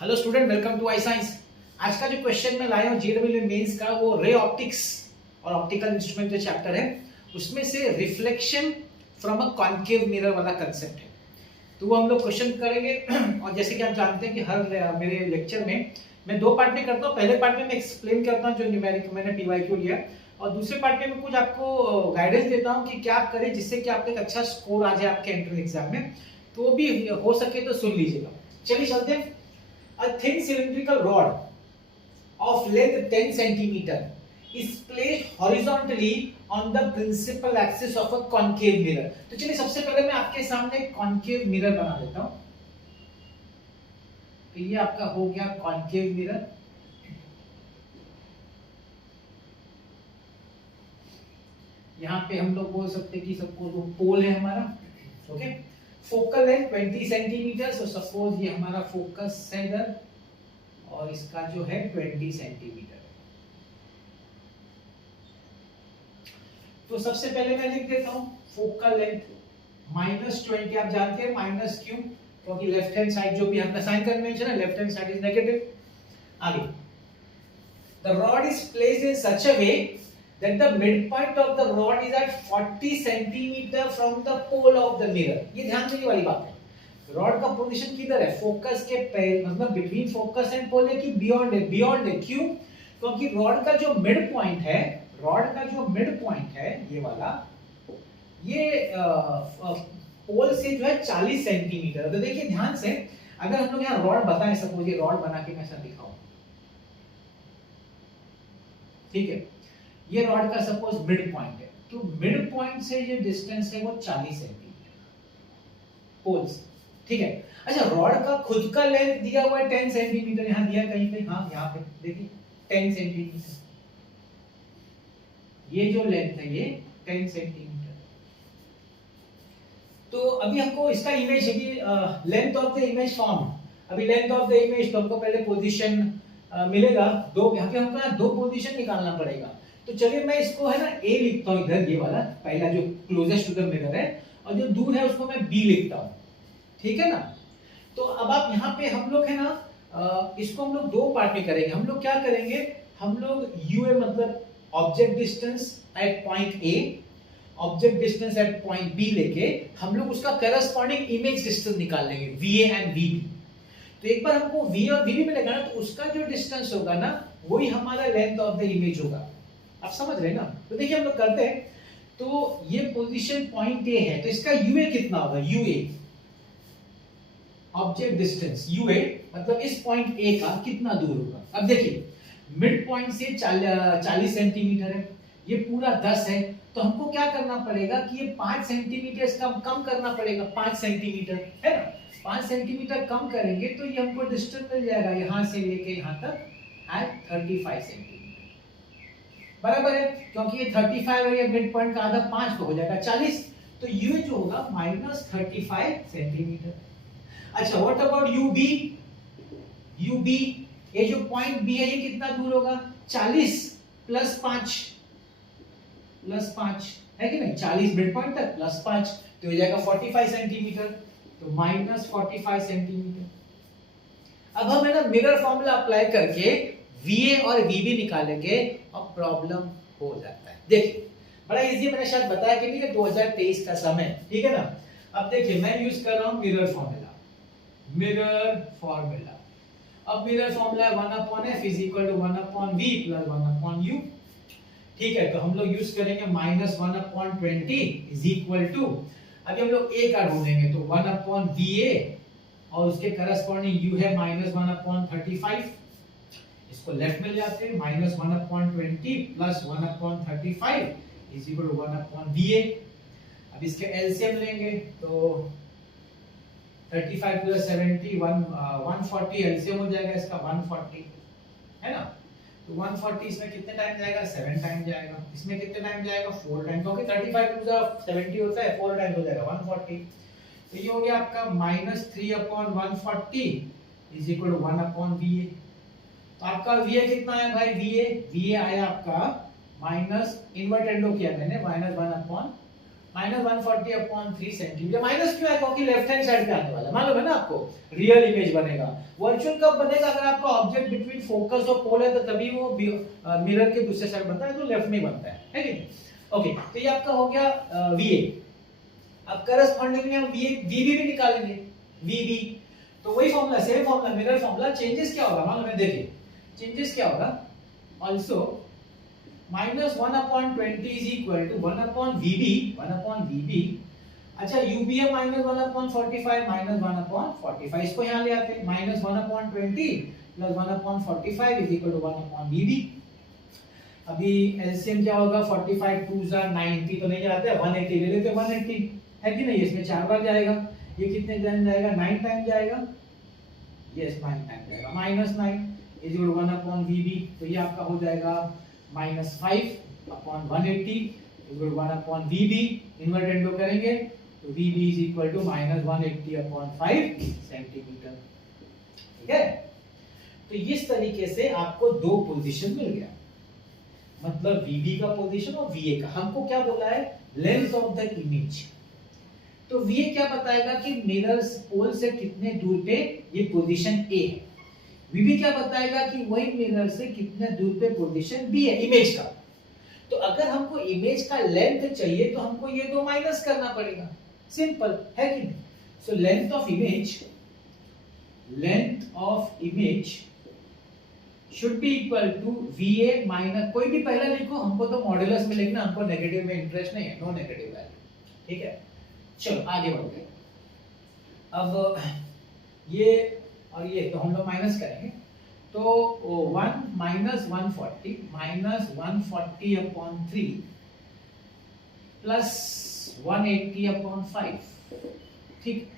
Hello student, welcome to I science. आज का जो क्वेश्चन मैं लाया हूँ जेडब्ल्यू मेंस का, वो रे ऑप्टिक्स और ऑप्टिकल इंस्ट्रूमेंट जो चैप्टर है उसमें से reflection from a concave mirror वाला कंसेप्ट है। तो वो हम लोग क्वेश्चन करेंगे। और जैसे कि आप जानते हैं कि हर मेरे लेक्चर में मैं दो पार्ट में करता हूँ। पहले पार्ट में मैं एक्सप्लेन करता हूँ जो न्यूमेरिक मैंने पीवाईक्यू लिया, और दूसरे पार्ट में मैं कुछ आपको गाइडेंस देता हूँ कि क्या आप करें जिससे कि आपका एक अच्छा स्कोर आ जाए आपके एंट्रेंस एग्जाम में। तो वो भी हो सके तो सुन लीजिएगा। चलिए चलते हैं। A thin cylindrical rod of length 10 centimeter is placed horizontally on the principal axis of a concave mirror। तो चलिए सबसे पहले मैं आपके सामने कॉन्केव मिरर बना देता हूं। तो ये आपका हो गया कॉन्केव मिरर। यहां पे हम लोग बोल सकते हैं कि सपोज वो पोल है हमारा। Okay, focal length 20 centimetre. So suppose ये हमारा फोकस है इधर, और इसका जो है 20 सेंटीमीटर। तो सबसे पहले मैं लिख देता हूं फोकल लेंथ -20। आप जानते हैं माइनस क्यों? क्योंकि लेफ्ट हैंड साइड जो भी हमने साइन कन्वेंशन है, left hand side is negative. आगे, the rod is placed in such a way that the midpoint of the rod is at 40 centimeter from the pole of the mirror। ये ध्यान देने वाली बात है। रॉड का position किधर है? फोकस के मतलब बिटवीन फोकस एंड पोल है कि बियॉन्ड है? बियॉन्ड है। क्यों? क्योंकि रॉड का जो मिड पॉइंट है, रॉड का जो मिड पॉइंट है ये वाला, ये पोल से जो है 40 सेंटीमीटर। तो देखिए ध्यान से, अगर हम लोग यहाँ रॉड बताएं, सपोज ये रॉड बना के मैं ऐसा दिखाऊं, ठीक है, ये रॉड का सपोज मिड पॉइंट है, तो मिड पॉइंट से ये डिस्टेंस है वो 40 सेंटीमीटर पोल से, ठीक है। अच्छा, रॉड का खुद का लेंथ दिया हुआ है 10 सेंटीमीटर, यहां दिया कहीं पे, हाँ यहाँ पे देखिए 10 सेंटीमीटर। ये जो लेंथ है ये 10 सेंटीमीटर। तो अभी हमको इसका इमेज है कि length of the image form. अभी लेंथ ऑफ द इमेज तो हमको पहले पोजीशन मिलेगा दो, यहाँ पे हमको दो पोजीशन निकालना पड़ेगा। तो चलिए मैं इसको है ना ए लिखता हूं इधर, ये वाला पहला जो क्लोजेस्ट टू द मिरर है, और जो दूर है उसको मैं बी लिखता हूं, ठीक है ना। तो अब आप यहाँ पे हम लोग है ना, इसको हम लोग दो पार्ट में करेंगे। हम लोग क्या करेंगे, हम लोग यूए मतलब object distance at point A, object distance at point B लेके हम लोग उसका करस्पॉन्डिंग इमेज डिस्टेंस निकाल लेंगे, वीए एंड वीबी। तो एक बार हमको वी और वीबी मिलेगा ना, तो उसका जो डिस्टेंस होगा ना वही हमारा लेंथ ऑफ द इमेज होगा। आप समझ रहे हैं ना। तो देखिए हम लोग करते हैं। तो ये पोजीशन पॉइंट ए है, तो इसका यूए कितना होगा? यूए ऑब्जेक्ट डिस्टेंस, यूए मतलब इस पॉइंट ए का कितना दूर होगा। अब देखिए मिड पॉइंट से 40 सेंटीमीटर है, ये पूरा 10 है, तो हमको क्या करना पड़ेगा कि ये 5 सेंटीमीटर कम करना पड़ेगा। 5 सेंटीमीटर है ना, 5 सेंटीमीटर कम करेंगे तो ये हमको डिस्टेंस मिल जाएगा यहां से लेके यहां तक एट 35 सेंटीमीटर। बराबर है, क्योंकि ये 35 है, ये मिड पॉइंट का आधा 5 तो हो जाएगा 40। तो ये जो होगा -35 सेंटीमीटर। अच्छा, व्हाट अबाउट यूबी? यूबी ये जो पॉइंट बी है ये कितना दूर होगा? 40 प्लस 5 है कि नहीं? 40 मिड पॉइंट तक प्लस 5 तो हो जाएगा 45 सेंटीमीटर। तो -45 सेंटीमीटर। अब हम है ना मिरर फॉर्मूला अप्लाई करके VA और VB निकालेंगे और प्रॉब्लम हो जाता है। देखिए बड़ा इजी, मैंने शायद बताया कि नहीं कि 2023 का समय, ठीक है ना। अब देखिए मैं यूज कर रहा हूं मिरर फॉर्मूला। मिरर फॉर्मूला, अब mirror formula 1/f is equal to 1/v plus 1/u, ठीक है। तो हम लोग यूज करेंगे -1/20 इज इक्वल टू, अभी हम लोग a का ढूंढेंगे तो 1/va, और उसके करस्पॉन्डिंग u है -1/35। इसको लेफ्ट में ले जाते हैं, -1/20 plus 1/35 is equal to 1/va। अब इसके एलसीएम लेंगे तो 35 प्लस 70 140 एलसीएम हो जाएगा इसका 140, है ना। तो 140 इसमें कितने टाइम जाएगा? 7 टाइम जाएगा। इसमें कितने टाइम जाएगा? 4 टाइम, क्योंकि 35 प्लस 70 होता है, 4 टाइम हो जाएगा 140। तो ये हो गया आपका -3/140 इज इक्वल टू 1/va। तो आपका VA कितना है भाई? VA आया आपका माइनस, इन्वर्टेंडो किया मैंने, -1/20 -140/3 सेंटीमीटर। माइनस क्यों है? क्योंकि लेफ्ट हैंड साइड पे आने वाला है, मालूम है ना आपको। रियल इमेज बनेगा। वर्चुअल कब बनेगा? अगर आपका ऑब्जेक्ट बिटवीन फोकस और पोल है तो तभी वो मिरर के दूसरे साइड बनता है, तो लेफ्ट में बनता है कि नहीं? ओके, तो ये आपका हो गया VA। अब करस्पॉन्डिंगली हम VB भी निकालेंगे, VB। तो वही formula, same formula, mirror formula. Changes क्या होगा मालूम है? देखिए चेंजेस क्या होगा। Also -1/20 is equal to 1/VB। अच्छा UB है -1/45 -1/45, इसको यहाँ ले आते हैं। -1/20 + 1/45 इज इक्वल टू 1/VB। अभी एलसीएम क्या होगा? 45 2 90 तो नहीं जाते, 180 ले लेते, 180 है कि नहीं? इसमें 4 बार जाएगा। ये कितने टाइम जाएगा? 9 टाइम जाएगा। यस 9 टाइम जाएगा। -9 इज इक्वल टू 1/VB। तो ये आपका हो जाएगा -5/180 is equal to 1/VB। Invertendo करेंगे तो VB is equal to -180/5 centimetre. ठीक है? तो इस तरीके से आपको दो पोजीशन मिल गया, मतलब VB का पोजीशन और VA का। हमको क्या बोला है? Length of the image. तो VA क्या बताएगा कि मिरर पोल से कितने दूर पे ये पोजीशन A है। VB क्या बताएगा कि वही मिरर से कितने दूर पे पोजीशन B है इमेज का। तो अगर हमको इमेज का लेंथ चाहिए तो हमको ये दो माइनस करना पड़ेगा। सिंपल है कि नहीं? So length of image should be equal to VA minus, कोई भी पहला लिखो, हमको तो मॉड्यूलस में लिखना, हमको नेगेटिव में इंटरेस्ट नहीं है, नो नेगेटिव वैल्यू। ठीक है, चलो आगे बढ़ते हैं। अब ये और ये तो हम लोग माइनस करेंगे, तो 1 -140 -140/3 प्लस 180/5। ठीक,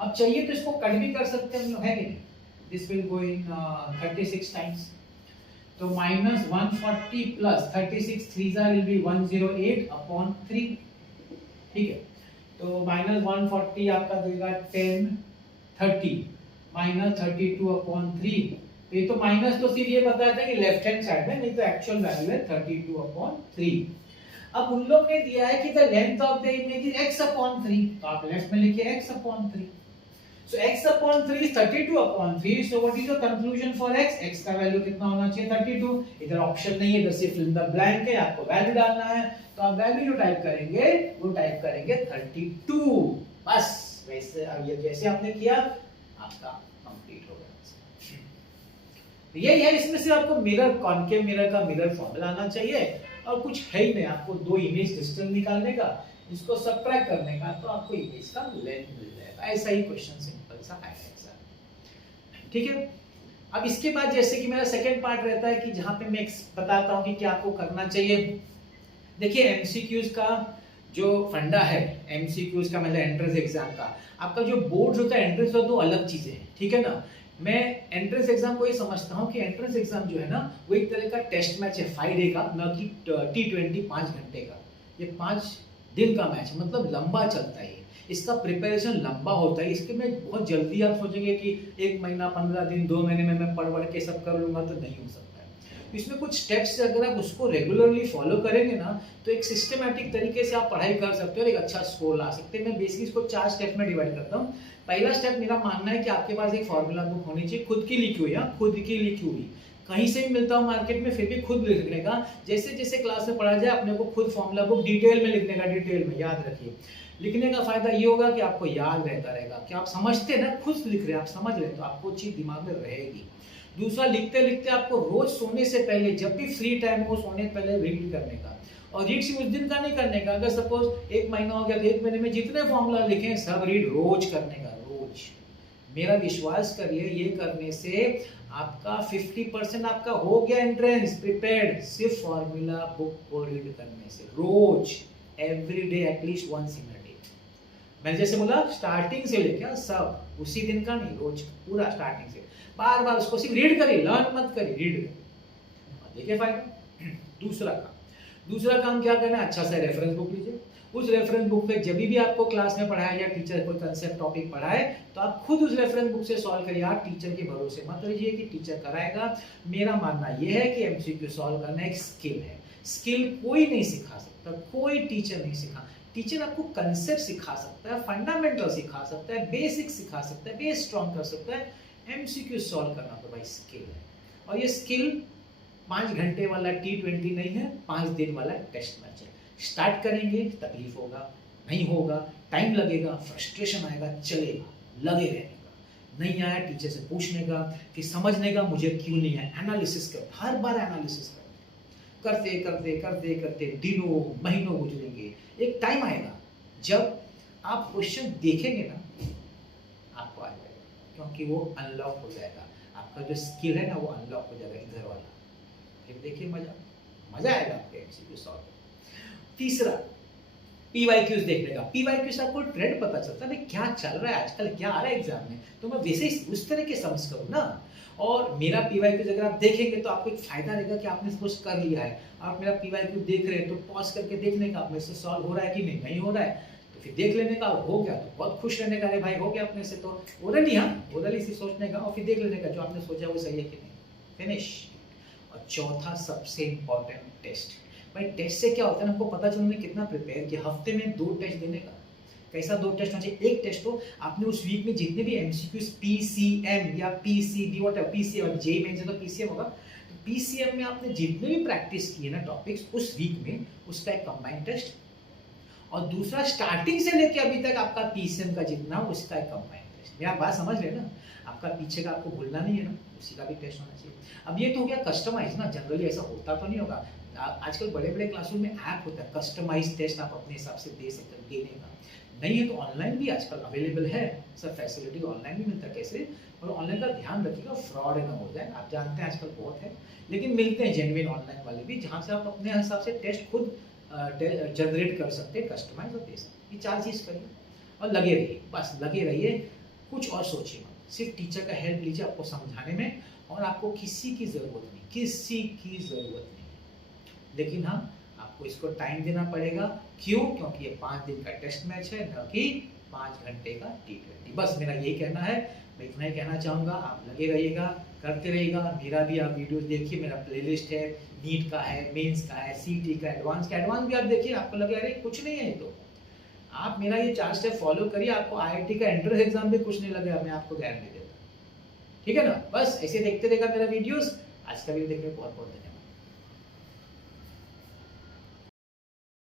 अब चाहिए तो इसको कट भी कर सकते हैं हम लोग, है कि नहीं? This will go in 36 times. तो -140 plus 36 3s will be 108/3। ठीक है, तो -140 आपका देगा 10 30 -32/3। तो ये तो माइनस तो सिर्फ ये बताया था कि लेफ्ट हैंड साइड में, नहीं तो एक्चुअल वैल्यू है 32/3। अब उन लोग ने दिया है कि the length of the image is x/3, तो आप लेफ्ट में लिखिए x/3। So x/3 is 32/3. So what is your conclusion for x? x का वैल्यू कितना होना चाहिए? 32। इधर ऑप्शन नहीं है, इधर सिर्फ फिल इन द ब्लैंक है, आपको वैल्यू डालना है। तो आप वैल्यू जो टाइप करेंगे वो टाइप करेंगे 32। बस वैसे अब ये जैसे आपने किया आपका कंप्लीट हो गया। तो यही है, इसमें से आपको मिरर, कॉनकेव मिरर का मिरर फॉर्मूला आना चाहिए और कुछ है ही नहीं। आपको दो इमेज डिस्टेंस निकालने का, इसको सबट्रैक्ट करने का, तो आपको इमेज का लेंथ मिल जाएगा। ऐसा ही क्वेश्चन सिंपल सा आएगा। ठीक है, अब इसके बाद जैसे कि मेरा सेकंड पार्ट रहता है कि जहां पे मैं बताता हूं कि क्या आपको करना चाहिए। देखिए एमसीक्यूज का जो फंडा है, एमसीक्यूज का मतलब एंट्रेंस एग्जाम का, आपका जो बोर्ड होता है एंट्रेंस होता है, दो अलग चीजें हैं। ठीक है ना? मैं एंट्रेंस एग्जाम को ये समझता हूं कि एंट्रेंस एग्जाम जो है ना वो एक तरह का टेस्ट मैच है 5 डे का, न कि T20 5 घंटे का। ये 5 दिन का मैच, मतलब लंबा चलता है। इसका प्रिपरेशन लंबा होता है। इसके में बहुत जल्दी आप सोचेंगे कि 1 महीना 15 दिन 2 महीने में मैं पढ़ के सब कर लूंगा, तो नहीं हो सकता है। इसमें कुछ स्टेप्स अगर आप उसको रेगुलरली फॉलो करेंगे ना, तो एक सिस्टमैटिक तरीके से आप पढ़ाई कर सकते हो और एक अच्छा स्कोर ला सकते हैं। मैं बेसिकली इसको 4 स्टेप में डिवाइड करता हूँ। पहला स्टेप मेरा मानना है कि आपके पास एक फॉर्मूला बुक होनी चाहिए, खुद की लिखी हुई, खुद की लिखी हुई। कहीं से भी मिलता हो मार्केट में, फिर भी खुद लिखने का। जैसे जैसे क्लास में पढ़ा जाए अपने को खुद फॉर्मूला बुक डिटेल में लिखने का, डिटेल में याद रखिए। लिखने का फायदा ये होगा कि आपको याद रहता रहेगा कि आप समझते ना, खुद लिख रहे हैं, आप समझ रहे हैं, तो आपको चीज दिमाग में रहेगी। दूसरा, लिखते लिखते आपको रोज सोने से पहले, जब भी फ्री टाइम हो, सोने से पहले रीड करने का। और रीड सिर्फ उस दिन का नहीं करने का। अगर सपोज 1 महीना हो गया तो 1 महीने में जितने फॉर्मूला लिखे सब रीड रोज करने का, रोज। मेरा विश्वास करिए, ये करने से आपका 50% आपका हो गया एंट्रेंस प्रिपेयर्ड, सिर्फ फॉर्मूला बुक को रीड करने से। रोज, every day, at least once in a day. मैंने जैसे बोला स्टार्टिंग से लेकर सब, उसी दिन का नहीं, रोज पूरा स्टार्टिंग से बार बार उसको सिर्फ रीड करिए, लर्न मत करिए, रीड करिए। देखिए फायदा। दूसरा काम क्या करना है? अच्छा सा रेफरेंस बुक लीजिए। उस रेफरेंस बुक पे जब भी आपको क्लास में पढ़ाया या टीचर कोई कंसेप्ट टॉपिक पढ़ाए तो आप खुद उस रेफरेंस बुक से सॉल्व करिए। आप टीचर के भरोसे मत रहिए कि टीचर कराएगा। मेरा मानना यह है कि एमसीक्यू सॉल्व करना एक स्किल है। स्किल कोई नहीं सिखा सकता, कोई टीचर नहीं सिखा। टीचर आपको कंसेप्ट सिखा सकता है, फंडामेंटल सिखा सकता है, बेसिक सिखा सकता है, बेस स्ट्रॉन्ग कर सकता है। एमसीक्यू सॉल्व करना तो भाई स्किल है, और ये स्किल 5 घंटे वाला T20 नहीं है, 5 दिन वाला टेस्ट मैच है। स्टार्ट करेंगे तकलीफ होगा, नहीं होगा, टाइम लगेगा, फ्रस्ट्रेशन आएगा, चलेगा, लगे रहने का। नहीं आया टीचर से पूछने का कि समझने का मुझे क्यों नहीं है, एनालिसिस कर, हर बार एनालिसिस करते करते करते करते दिनों महीनों गुजरेंगे। एक टाइम आएगा जब आप क्वेश्चन देखेंगे ना, आपको आ जाएगा, क्योंकि वो अनलॉक हो जाएगा, आपका जो स्किल है ना वो अनलॉक हो जाएगा इधर वाला। फिर देखिए मजा आएगा आपके एमसीक्यू सॉल्व। तीसरा, पीवाईक्यूज देखने का। पीवाईक्यू से आपको ट्रेंड पता चलता है क्या चल रहा है आजकल, क्या आ रहा है एग्जाम में, तो मैं वैसे ही उस तरह के समझ करूँ ना। और मेरा पीवाईक्यूज अगर आप देखेंगे तो आपको एक फायदा रहेगा कि आपने कुछ कर लिया है। आप मेरा पीवाईक्यू देख रहे हैं तो पॉज करके देखने का अपने से सॉल्व हो रहा है कि नहीं हो रहा है, तो फिर देख लेने का, हो गया तो बहुत खुश रहने का, अरे भाई हो गया अपने से, तो ओरली, हाँ ओरली से सोचने का और फिर देख लेने का जो आपने सोचा वो सही है कि नहीं, फिनिश। और चौथा सबसे इंपॉर्टेंट, टेस्ट। भाई टेस्ट से क्या होता है ना, हमको पता चलने कितना प्रिपेयर किया, हफ्ते में 2 टेस्ट देने का। कैसा 2 टेस्ट होना चाहिए, एक टेस्ट हो आपने उस वीक में जितने भी एमसीक्यूज पीसीएम या PCB whatever, PCM JEE Mains तो पीसीएम होगा, तो पीसीएम में आपने जितने भी प्रैक्टिस किए ना टॉपिक्स उस वीक में, उसका एक कंबाइंड टेस्ट। और दूसरा, स्टार्टिंग से लेके अभी तक आपका पीसीएम का जितना उसका एक कंबाइंड टेस्ट। मेरा बात समझ रहे ना, आपका पीछे का आपको भूलना नहीं है ना, उसी का भी टेस्ट होना चाहिए। अब ये तो हो गया कस्टमाइज ना, जनरली ऐसा होता तो नहीं होगा। आजकल बड़े बड़े क्लासरूम में ऐप होता है, कस्टमाइज टेस्ट आप अपने हिसाब से दे सकते हो, देने का नहीं है तो ऑनलाइन भी आजकल अवेलेबल है, सब फैसिलिटी ऑनलाइन भी मिलता है। कैसे, और ऑनलाइन का ध्यान रखिएगा, फ्रॉड ना हो जाए, आप जानते हैं आजकल बहुत है, लेकिन मिलते हैं जेन्युइन ऑनलाइन वाले भी, जहाँ से आप अपने हिसाब से टेस्ट खुद जनरेट कर सकते हैं, कस्टमाइज और दे सकते हैं। ये 4 चीज़ करिए और लगे रहिए, बस लगे रहिए, कुछ और सोचिए मत, सिर्फ टीचर का हेल्प लीजिए आपको समझाने में, और आपको किसी की ज़रूरत नहीं, किसी की ज़रूरत नहीं। लेकिन हाँ, आपको इसको टाइम देना पड़ेगा। क्यों? क्योंकि ये 5 दिन का टेस्ट मैच है, न कि 5 घंटे का T20। बस मेरा यही कहना है, मैं इतना ही कहना चाहूँगा। आप लगे रहिएगा, करते रहिएगा। मेरा भी आप वीडियोस देखिए, मेरा प्लेलिस्ट है, नीट का है, मेंस का है, सीटी का, एडवांस का। एडवांस भी आप देखिए, आपको लगे अरे कुछ नहीं है ये तो, आप मेरा ये 4 स्टेप फॉलो करिए, आपको IIT का एंट्रेंस एग्जाम भी कुछ नहीं लगेगा, मैं आपको गारंटी देता हूँ। ठीक है ना, बस ऐसे देखते रहेगा मेरा वीडियोस। आज का वीडियो देखने बहुत बहुत धन्यवाद।